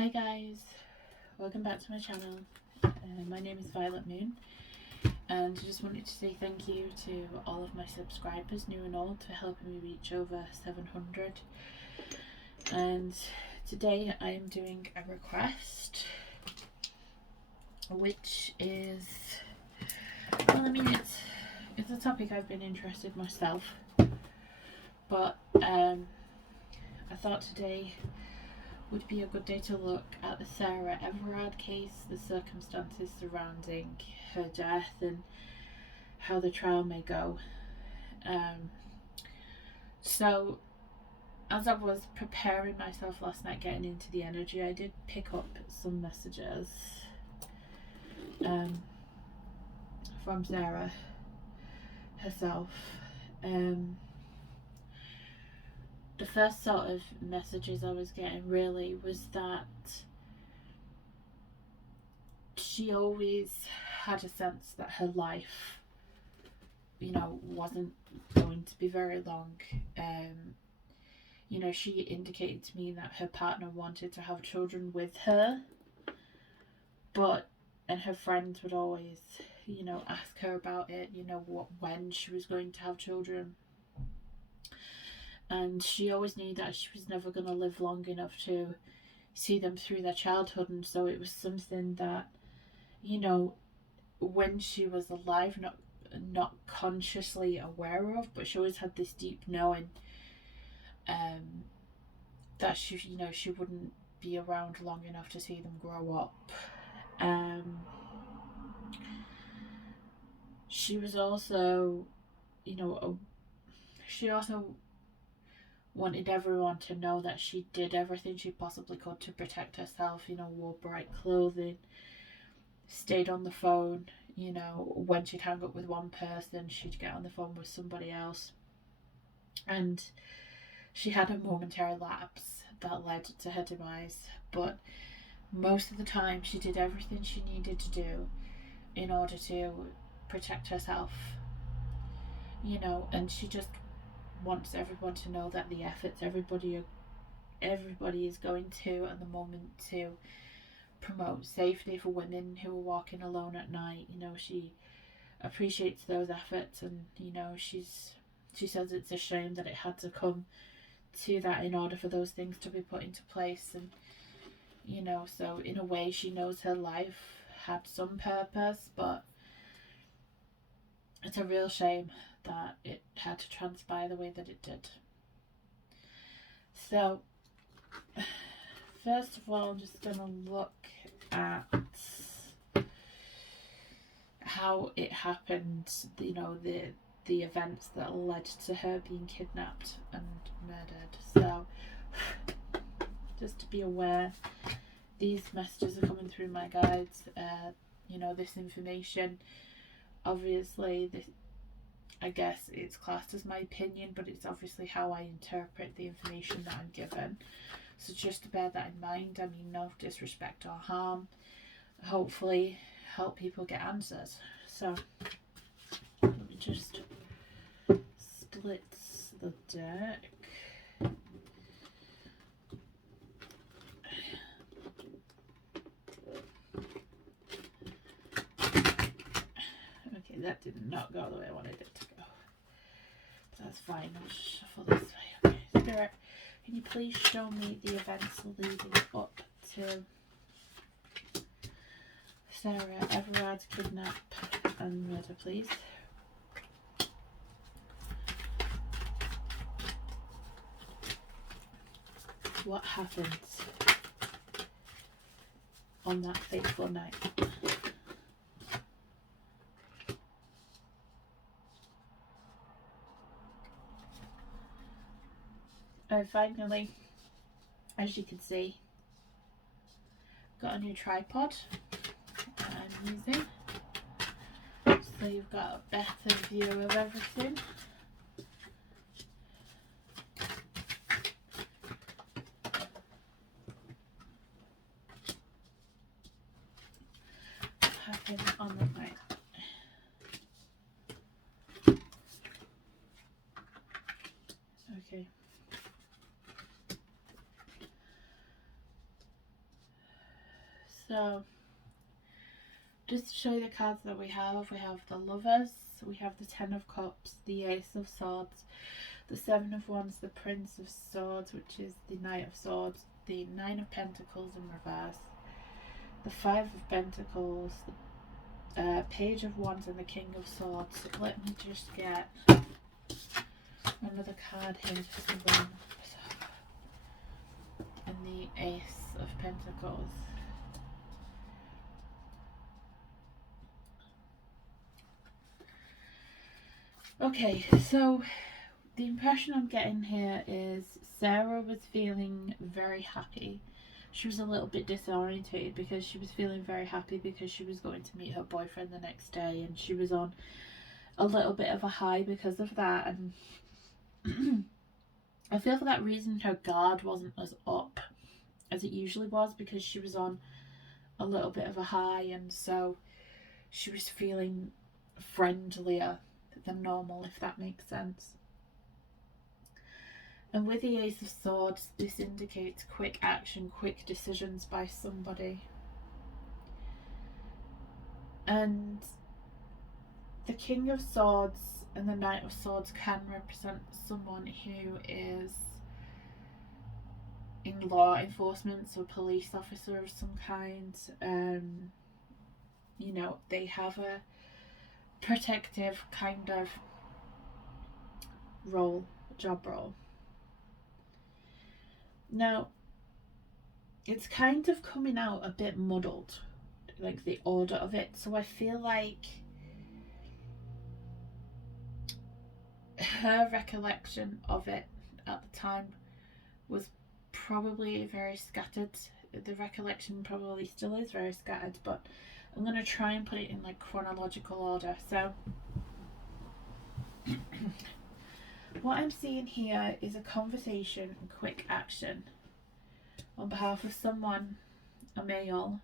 Hi guys, welcome back to my channel. My name is Violet Moon, and I just wanted to say thank you to all of my subscribers, new and old, for helping me reach over 700. And today I am doing a request, which is, well, I mean, it's a topic I've been interested in myself, but I thought today would be a good day to look at the Sarah Everard case, the circumstances surrounding her death and how the trial may go. So as I was preparing myself last night, getting into the energy, I did pick up some messages from Sarah herself. The first sort of messages I was getting really was that she always had a sense that her life, wasn't going to be very long. She indicated to me that her partner wanted to have children with her, and her friends would always, ask her about it, when she was going to have children. And she always knew that she was never going to live long enough to see them through their childhood. And so it was something that, when she was alive, not consciously aware of, but she always had this deep knowing that she wouldn't be around long enough to see them grow up. She was also, she also wanted everyone to know that she did everything she possibly could to protect herself, wore bright clothing, stayed on the phone, when she'd hang up with one person, she'd get on the phone with somebody else. And she had a momentary lapse that led to her demise, but most of the time she did everything she needed to do in order to protect herself, and she just wants everyone to know that the efforts everybody is going to at the moment to promote safety for women who are walking alone at night, she appreciates those efforts, and she says it's a shame that it had to come to that in order for those things to be put into place. And so in a way she knows her life had some purpose, but it's a real shame that it had to transpire the way that it did. So first of all, I'm just going to look at how it happened, the events that led to her being kidnapped and murdered. So just to be aware, these messages are coming through my guides. This information, obviously, I guess it's classed as my opinion, but it's obviously how I interpret the information that I'm given. So just to bear that in mind. I mean, no disrespect or harm. Hopefully help people get answers. So let me just split the deck. Okay, that did not go the way I wanted it to go. But that's fine. I'll shuffle this way. Okay, Spirit, can you please show me the events leading up to Sarah Everard's kidnap and murder, please? What happened on that fateful night? I finally, as you can see, got a new tripod that I'm using, so you've got a better view of everything. What happened on the night? Okay. So, just to show you the cards that we have the Lovers, we have the Ten of Cups, the Ace of Swords, the Seven of Wands, the Prince of Swords, which is the Knight of Swords, the Nine of Pentacles in reverse, the Five of Pentacles, the Page of Wands, and the King of Swords. Let me just get another card here for someone. And the Ace of Pentacles. Okay, so the impression I'm getting here is Sarah was feeling very happy. She was a little bit disorientated because she was feeling very happy because she was going to meet her boyfriend the next day, and she was on a little bit of a high because of that. And I feel for that reason her guard wasn't as up as it usually was, because she was on a little bit of a high, and so she was feeling friendlier than normal, if that makes sense. And with the Ace of Swords, this indicates quick action, quick decisions by somebody. And the King of Swords and the Knight of Swords can represent someone who is in law enforcement, so a police officer of some kind. You know, they have a protective kind of role, job role. Now, it's kind of coming out a bit muddled, like the order of it, so I feel like her recollection of it at the time was probably very scattered. The recollection probably still is very scattered, but I'm going to try and put it in like chronological order. So what I'm seeing here is a conversation and quick action on behalf of someone, a male,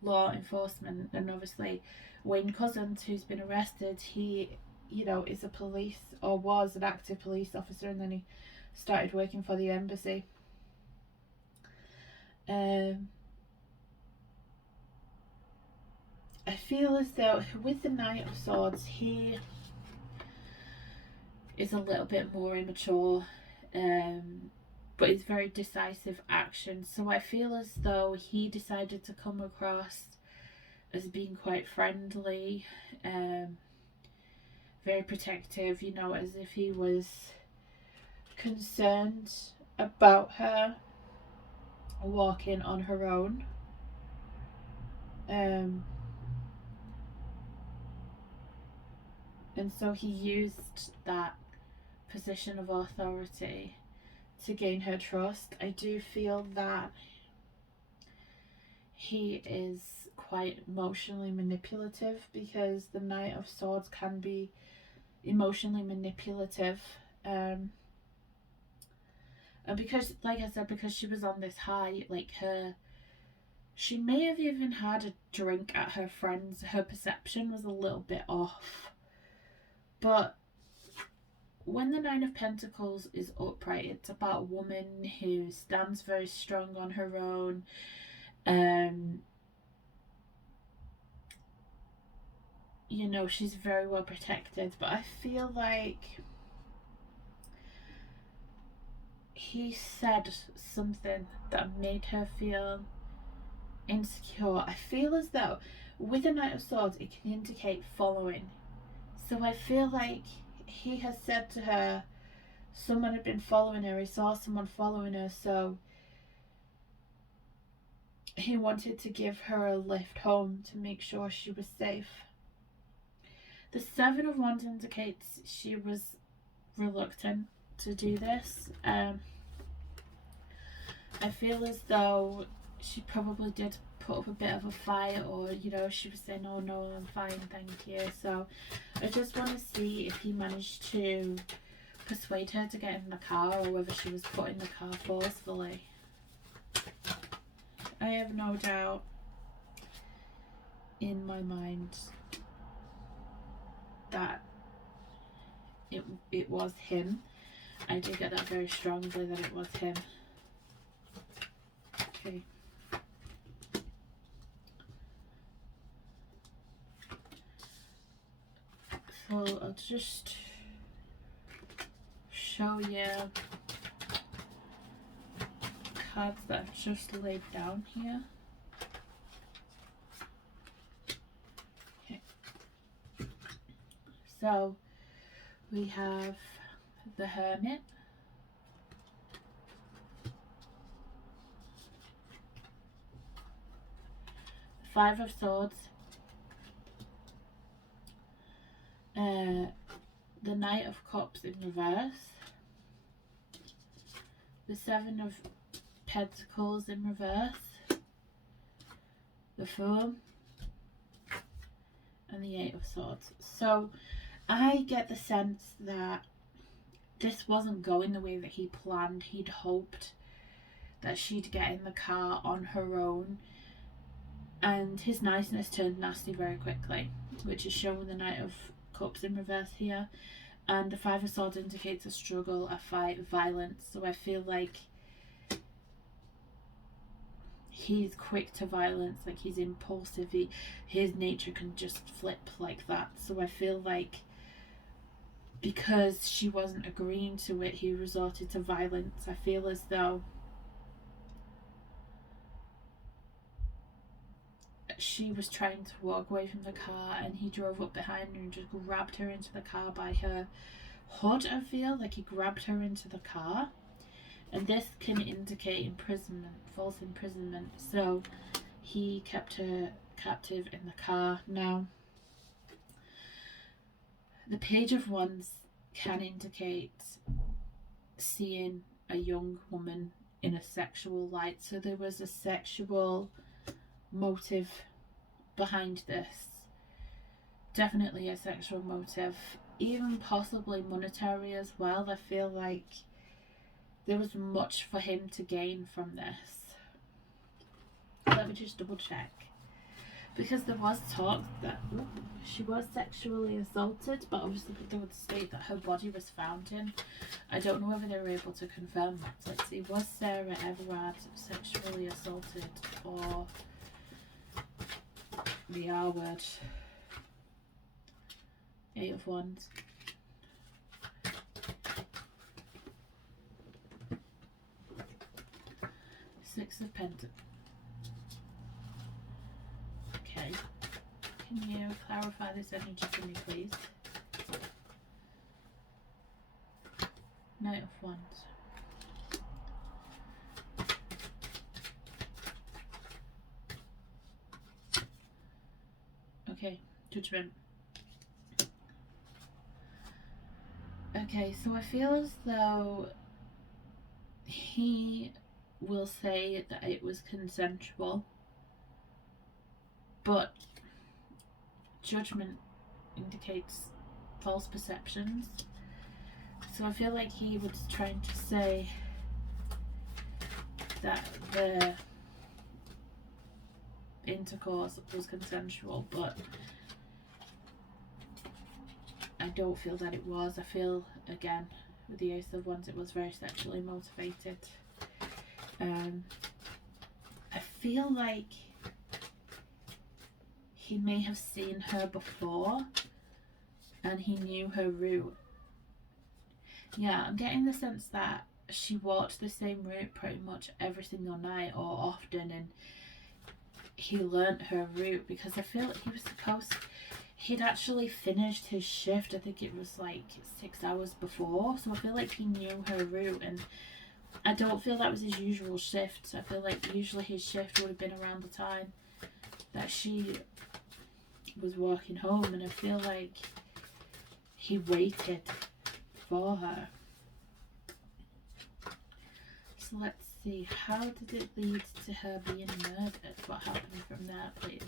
law enforcement, and obviously Wayne Cousins, who's been arrested. He, you know, is a police, or was an active police officer, and then he started working for the embassy. I feel as though with the Knight of Swords, he is a little bit more immature, but it's very decisive action. So I feel as though he decided to come across as being quite friendly, very protective, you know, as if he was concerned about her walking on her own. And so he used that position of authority to gain her trust. I do feel that he is quite emotionally manipulative, because the Knight of Swords can be emotionally manipulative. And because, like I said, because she was on this high, like she may have even had a drink at her friend's. Her perception was a little bit off. But when the Nine of Pentacles is upright, it's about a woman who stands very strong on her own. You know, she's very well protected, but I feel like he said something that made her feel insecure. I feel as though with the Knight of Swords, it can indicate following. So I feel like he has said to her, someone had been following her, he saw someone following her, so he wanted to give her a lift home to make sure she was safe. The Seven of Wands indicates she was reluctant to do this. I feel as though she probably did put up a bit of a fight, or, you know, she was saying, oh no, I'm fine, thank you. So I just want to see if he managed to persuade her to get in the car, or whether she was put in the car forcefully. I have no doubt in my mind that it was him. I do get that very strongly, that it was him. Okay. just show you cards that I've just laid down here. Okay. So we have the Hermit, Five of Swords, the Knight of Cups in reverse, the Seven of Pentacles in reverse, the Fool, and the Eight of Swords. So I get the sense that this wasn't going the way that he planned. He'd hoped that she'd get in the car on her own, and his niceness turned nasty very quickly, which is shown the Knight of Cups in reverse here, and the Five of Swords indicates a struggle, a fight, violence. So I feel like he's quick to violence, like he's impulsive, his nature can just flip like that. So I feel like because she wasn't agreeing to it, he resorted to violence. I feel as though she was trying to walk away from the car and he drove up behind her and just grabbed her into the car by her hood. I feel like he grabbed her into the car, and this can indicate imprisonment, false imprisonment. So he kept her captive in the car. Now the Page of Wands can indicate seeing a young woman in a sexual light. So there was a sexual motive behind this. Definitely a sexual motive, even possibly monetary as well. I feel like there was much for him to gain from this. Let me just double check, because there was talk that she was sexually assaulted, but obviously they would state that her body was found in. I don't know whether they were able to confirm that. Let's see, was Sarah Everard sexually assaulted, or the R word? Eight of Wands. Six of Pentacles. Okay. Can you clarify this energy for me, please? Knight of Wands. Okay, Judgment. Okay, so I feel as though he will say that it was consensual, but Judgment indicates false perceptions. So I feel like he was trying to say that the intercourse was consensual, but I don't feel that it was. I feel, again, with the Ace of Wands, it was very sexually motivated. I feel like he may have seen her before and he knew her route. Yeah, I'm getting the sense that she walked the same route pretty much every single night or often, and he learnt her route, because I feel like he was supposed, he'd actually finished his shift, I think it was like 6 hours before, so I feel like he knew her route, and I don't feel that was his usual shift. I feel like usually his shift would have been around the time that she was walking home, and I feel like he waited for her. So let's see, how did it lead to her being murdered? What happened from there, please?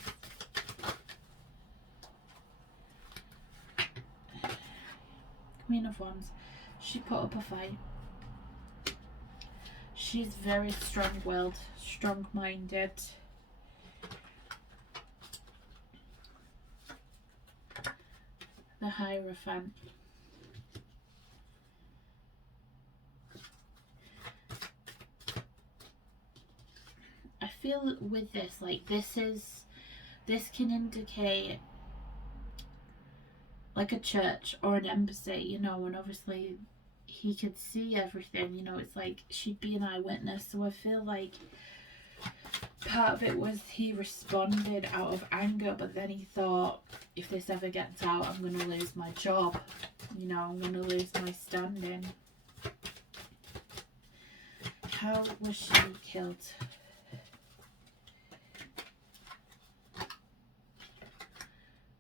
Queen of Wands. She put up a fight. She's very strong-willed, strong-minded. The Hierophant. I feel with this, like this can indicate like a church or an embassy, you know, and obviously he could see everything, you know, it's like she'd be an eyewitness. So I feel like part of it was he responded out of anger, but then he thought, if this ever gets out, I'm going to lose my job, you know, I'm going to lose my standing. How was she killed?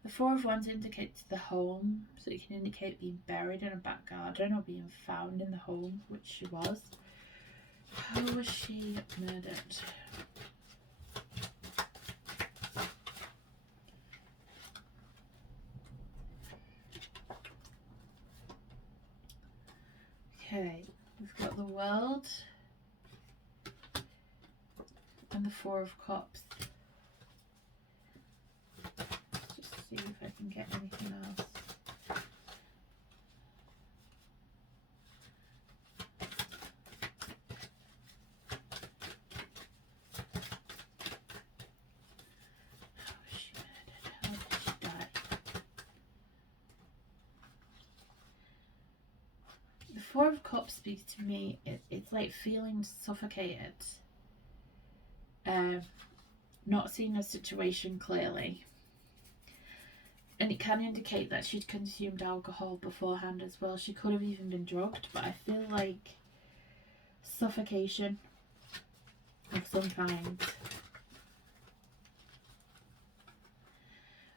The Four of Wands indicates the home, so it can indicate being buried in a back garden or being found in the home, which she was. How was she murdered? Okay, we've got the World and the Four of Cups. Just see if I can get anything else. How was she murdered? How did she die? The Four of Cups speaks to me. It's like feeling suffocated. Not seeing a situation clearly. And it can indicate that she'd consumed alcohol beforehand as well. She could have even been drugged, but I feel like suffocation of some kind.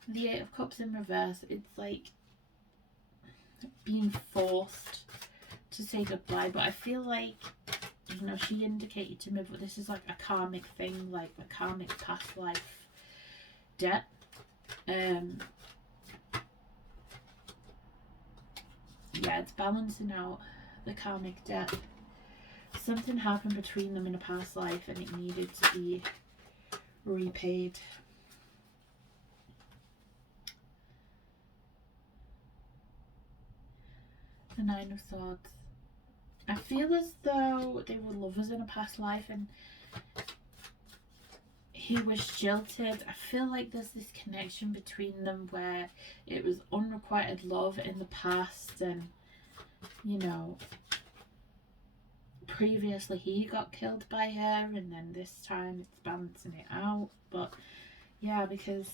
The Eight of Cups in reverse, it's like being forced to say goodbye, but I feel like, you know, she indicated to me, but this is like a karmic thing, like a karmic past life debt. Yeah, it's balancing out the karmic debt. Something happened between them in a past life and it needed to be repaid. The Nine of Swords. I feel as though they were lovers in a past life and he was jilted. I feel like there's this connection between them where it was unrequited love in the past, and you know, previously he got killed by her and then this time it's balancing it out. But yeah, because,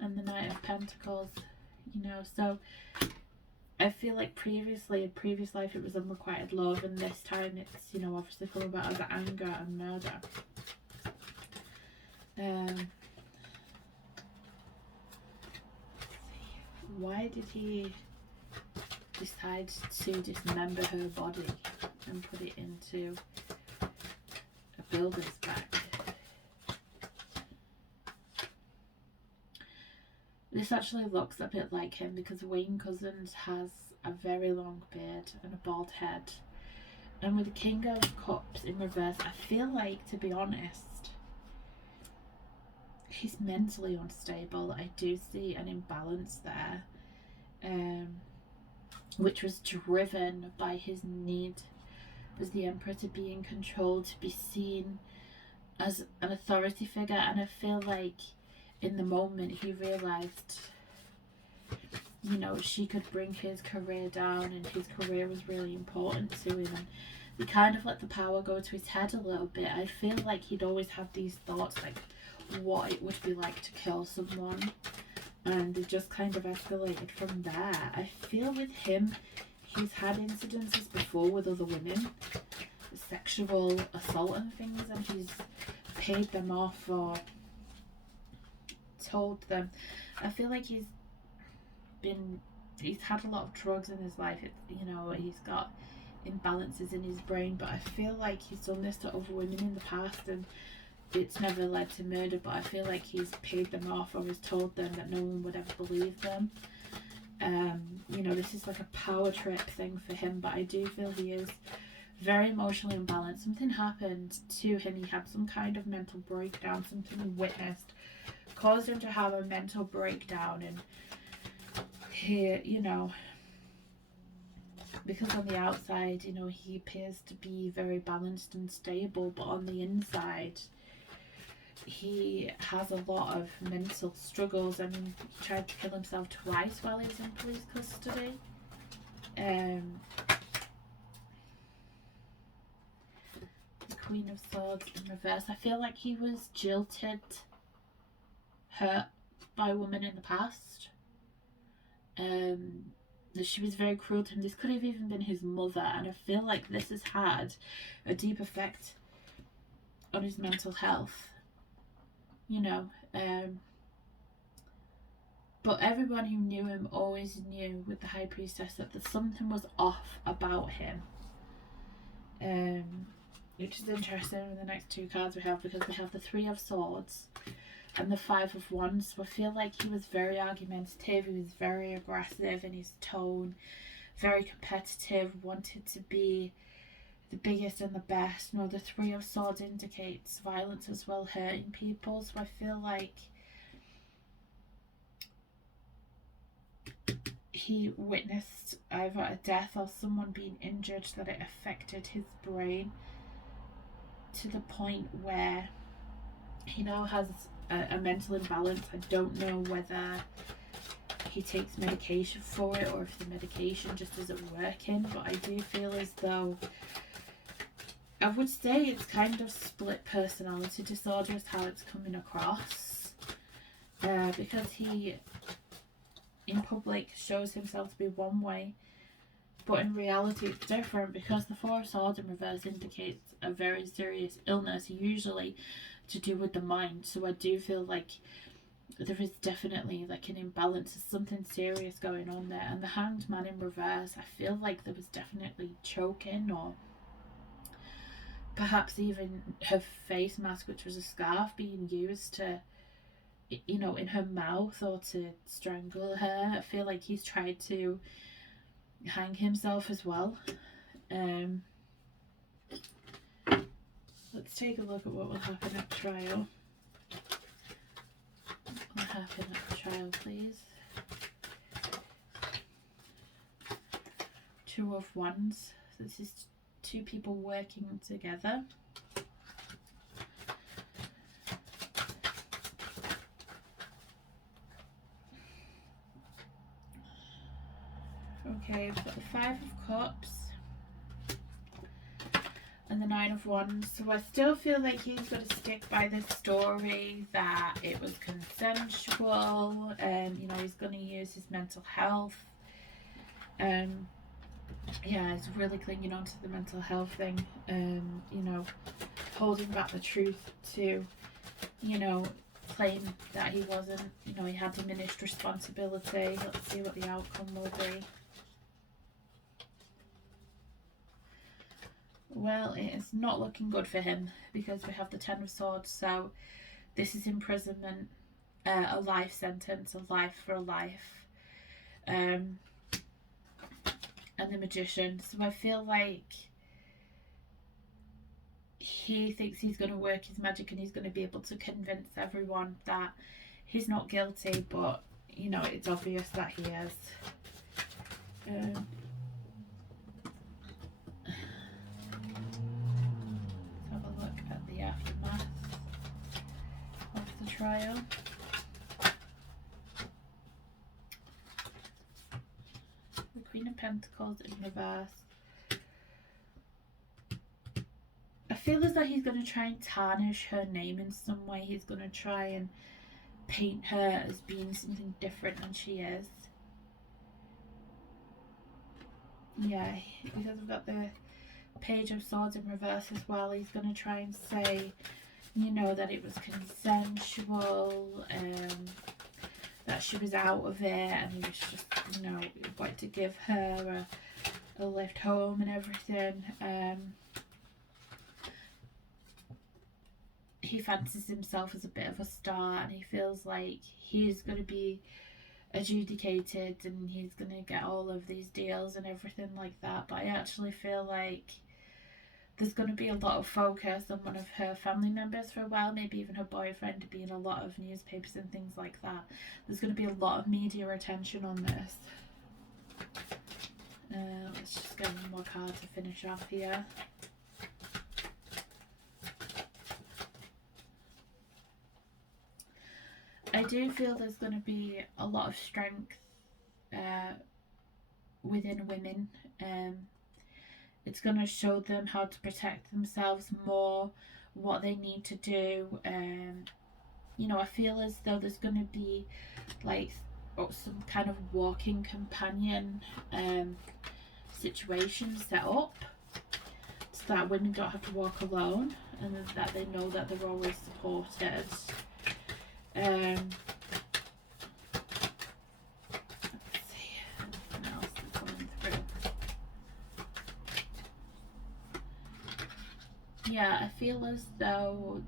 and the Knight of Pentacles, you know, so I feel like previously, in previous life, it was unrequited love, and this time it's, you know, obviously come about as anger and murder. Why did he decide to dismember her body and put it into a builder's bag? This actually looks a bit like him because Wayne Couzens has a very long beard and a bald head. And with the King of Cups in reverse, I feel like, to be honest, he's mentally unstable. I do see an imbalance there, which was driven by his need as the Emperor to be in control, to be seen as an authority figure. And I feel like in the moment he realised, you know, she could bring his career down and his career was really important to him, and he kind of let the power go to his head a little bit. I feel like he'd always had these thoughts like what it would be like to kill someone, and it just kind of escalated from there. I feel with him, he's had incidences before with other women, sexual assault and things, and he's paid them off or told them. I feel like he's had a lot of drugs in his life. You know, he's got imbalances in his brain, but I feel like he's done this to other women in the past and it's never led to murder, but I feel like he's paid them off or has told them that no one would ever believe them. You know, this is like a power trip thing for him, but I do feel he is very emotionally imbalanced. Something happened to him. He had some kind of mental breakdown, something he witnessed caused him to have a mental breakdown, and he, you know, because on the outside, you know, he appears to be very balanced and stable, but on the inside he has a lot of mental struggles. I mean, he tried to kill himself twice while he was in police custody. The Queen of Swords in reverse. I feel like he was jilted, hurt by a woman in the past. She was very cruel to him. This could have even been his mother, and I feel like this has had a deep effect on his mental health. You know, but everyone who knew him always knew with the High Priestess that something was off about him. Which is interesting in the next two cards we have, because we have the Three of Swords and the Five of Wands. So I feel like he was very argumentative, he was very aggressive in his tone, very competitive, wanted to be the biggest and the best. You know, the Three of Swords indicates violence as well, hurting people. So I feel like he witnessed either a death or someone being injured, that it affected his brain to the point where he now has a mental imbalance. I don't know whether he takes medication for it or if the medication just isn't working, but I do feel as though, I would say it's kind of split personality disorder is how it's coming across, because he in public shows himself to be one way, but in reality it's different, because the Four of Swords in reverse indicates a very serious illness, usually to do with the mind. So I do feel like there is definitely like an imbalance, there's something serious going on there. And the Hanged Man in reverse, I feel like there was definitely choking, or perhaps even her face mask, which was a scarf, being used to, you know, in her mouth or to strangle her. I feel like he's tried to hang himself as well. Let's take a look at what will happen at trial. What will happen at the trial, please? Two of Wands. So this is two people working together. Okay, we've got the Five of Cups and the Nine of Wands. So I still feel like he's got to stick by this story that it was consensual, and you know, he's going to use his mental health. Yeah, he's really clinging on to the mental health thing, you know, holding back the truth to, you know, claim that he wasn't, you know, he had diminished responsibility. Let's see what the outcome will be. Well, it is not looking good for him, because we have the Ten of Swords, so this is imprisonment, a life sentence, a life for a life, and the Magician. So I feel like he thinks he's going to work his magic and he's going to be able to convince everyone that he's not guilty, but you know, it's obvious that he is. Let's have a look at the aftermath of the trial. The Queen of Pentacles in reverse. I feel as though he's going to try and tarnish her name in some way. He's going to try and paint her as being something different than she is. Yeah, because we've got the Page of Swords in reverse as well. He's going to try and say, you know, that it was consensual, that she was out of it, and he was just, you know, wanted to give her a lift home and everything. He fancies himself as a bit of a star, and he feels like he's going to be adjudicated and he's going to get all of these deals and everything like that. But I actually feel like there's going to be a lot of focus on one of her family members for a while, maybe even her boyfriend, be in a lot of newspapers and things like that. There's going to be a lot of media attention on this. Let's just get one more card to finish off here. do feel there's going to be a lot of strength within women. It's going to show them how to protect themselves more, what they need to do. I feel as though there's going to be like some kind of walking companion situation set up, so that women don't have to walk alone, and that they know that they're always supported. Let's see, anything else that's coming through. Yeah, I feel as though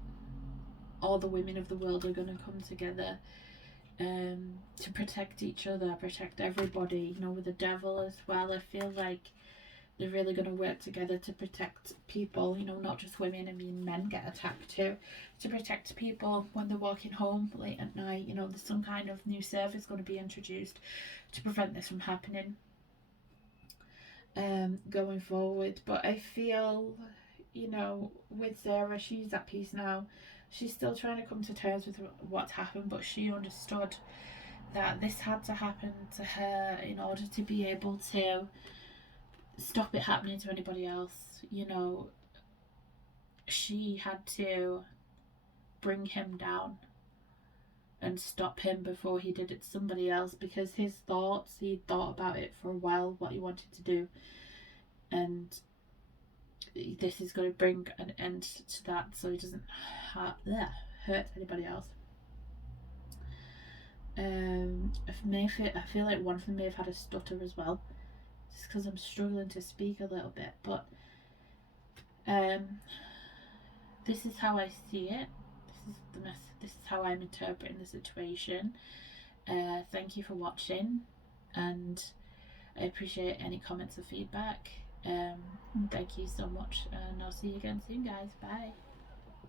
all the women of the world are going to come together to protect each other, protect everybody, with the devil as well. I feel like they're really going to work together to protect people, not just women. I mean, men get attacked too. To protect people when they're walking home late at night, there's some kind of new service going to be introduced to prevent this from happening going forward. But I feel, with Sarah, she's at peace now. She's still trying to come to terms with what's happened, but she understood that this had to happen to her in order to be able to stop it happening to anybody else. She had to bring him down and stop him before he did it to somebody else, because his thoughts, he thought about it for a while, what he wanted to do, and this is going to bring an end to that, so he doesn't hurt anybody else. I feel like one of them may have had a stutter as well, just because I'm struggling to speak a little bit, but this is how I see it. This is how I'm interpreting the situation. Thank you for watching, and I appreciate any comments or feedback. Thank you so much, and I'll see you again soon, guys. Bye.